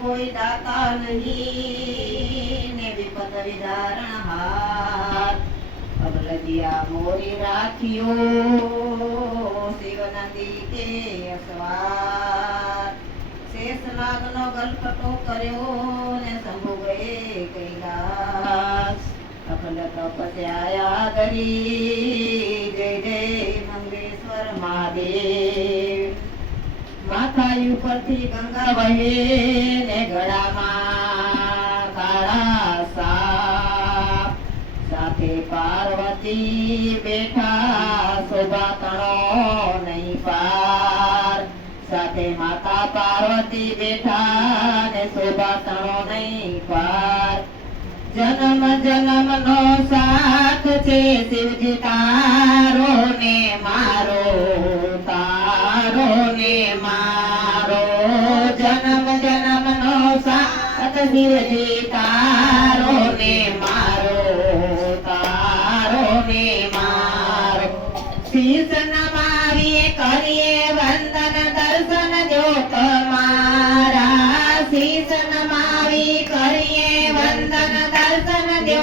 કોઈ દાતા નહીં ને વિપદ વિધારણ હાથ અબલજિયા મોરી રાખ્યો શિવ નદી કે અસવાર શેષનાગનો ગલપટો કર્યો ને શંભુ ગયે કૈલાસ અખંડ તપસ્યા કરી જય જય મંગલેશ્વર મહાદેવ માથા ઉપરથી ગંગા વહે ને ગળામાં કાળા સાપ સાથે પાર્વતી બેઠા શોભા તણો નહીં પાર સાથે માતા પાર્વતી બેઠા ને શોભા તણો નહીં પાર જન્મ જન્મ નો સાથ છે શિવજી તારો ને મારો તારો ને મારો જન્મ જન્મ નો સાથ શિવજી તારો ને મારો તારો ને મારો શીશ નમાવીએ કરીએ વંદન દર્શન જો તમારા શીશ નમાવી કરીએ વંદન દર્શન જો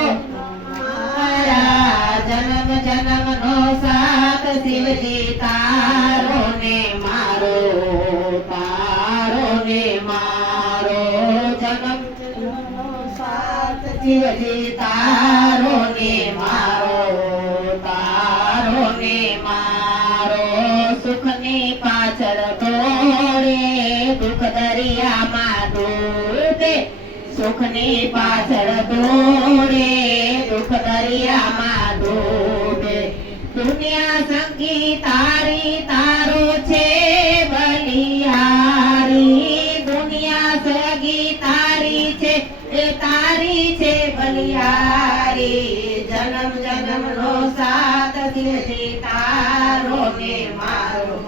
તમારા જન્મ જન્મ નો સાથ શિવજી તારો ને મારો તારો ને મારો જન્મ જન્મ નો સાથ શિવજી તારો ને મારો તારો ને મારો સુખની પાછળ દોડે દુઃખ દરિયામાં ડૂબે સુખની પાછળ દોડે દુઃખ દરિયામાં ડૂબે દુનિયા સંગી તારી તારો છે બલિહારી દુનિયા સંગી તારી છે એ તારી છે બલિહારી જન્મ જન્મ નો સાથ શિવજી તારો ને મારો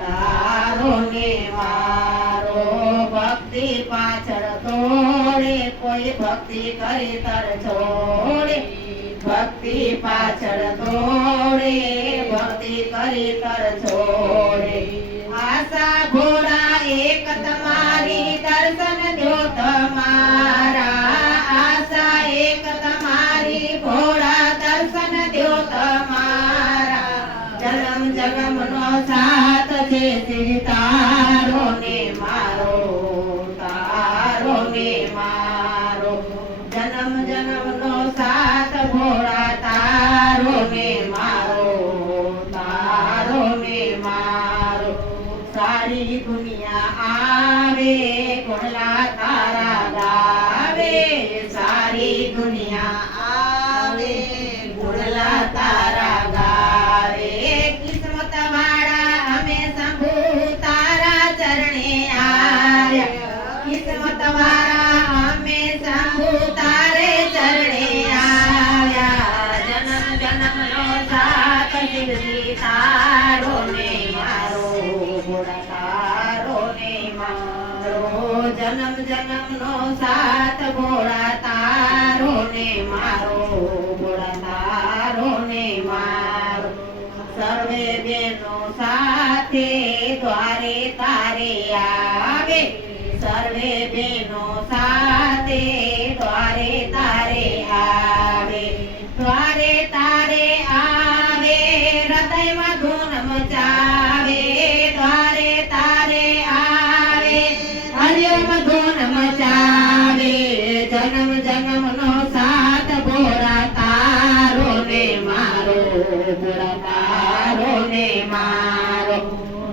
તારો ને મારો ભક્તિ પાછળ દોડે કોઈ ભક્તિ કરી તર છોડે ભક્તિ પાછળ દોડે ભક્તિ કરી તર છોડે આશા ભોળા એક તમારી દર્શન દો તમારા આશા એક તમારી ભોળા દર્શન દો તમારા જન્મ જન્મ નો સાથ છે શ્રી તારો ને મારો તારો ને મારો જન્મ જન્મ નો સાથ ભોળા તારો ને મારો તારો ને મારો સારી દુનિયા આવે કોહલા તારા ગાવે સારી દુનિયા આવે કોહલા તારા ગાવે કિસ્મત વાળા અમે શંભુ તારા ચરણે આવ્યા કિસ્મત વાળા અમે શંભુ તારે ચરણે આવ્યા જન્મ જન્મ નો સાથ શિવજી તારો ને મારો ભોળા તારો ને મારો જન્મ જન્મ નો સાથ ભોળા તારો ને મારો ભોળા તારો ને મારો સર્વે બેનો સાથે દ્વારે તારે આવે સર્વે બેનો સાથે દ્વારે તારે આવે દ્વારે તારે આવે હૃદયમાં ધૂન મચાવે દ્વારે તારે આવે હરિયમ ધૂન મચાવે જન્મ જન્મ નો સાથ ભોળા તારો ને મારો ભોળા તારો ને મારો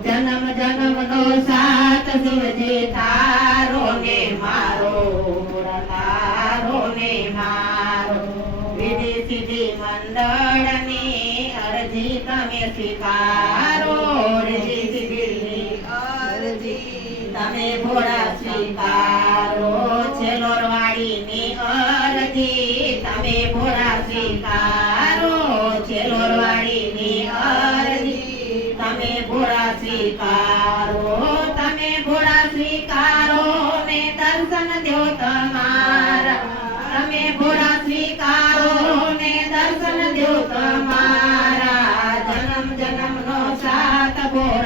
જન્મ જન્મ નો સાથ શિવજી તારો ને મારો ભોળા તારો ને મારો વિધિ સિદ્ધિ મંડળની અરજી તમે સ્વીકારો રિદ્ધિ સિદ્ધિની અરજી તમે ભોળા સ્વીકારો છેલોરવાડીની અરજી તમે ભોળા સ્વીકારો છેલોરવાડીની અરજી તમે ભોળા સ્વીકારો તમે ભોળા સ્વીકારો ને દર્શન દો તમારા તમે ભોળા સ્વીકારો ને દર્શન દો તમારા જન્મ જન્મ નો સાથ ભોળા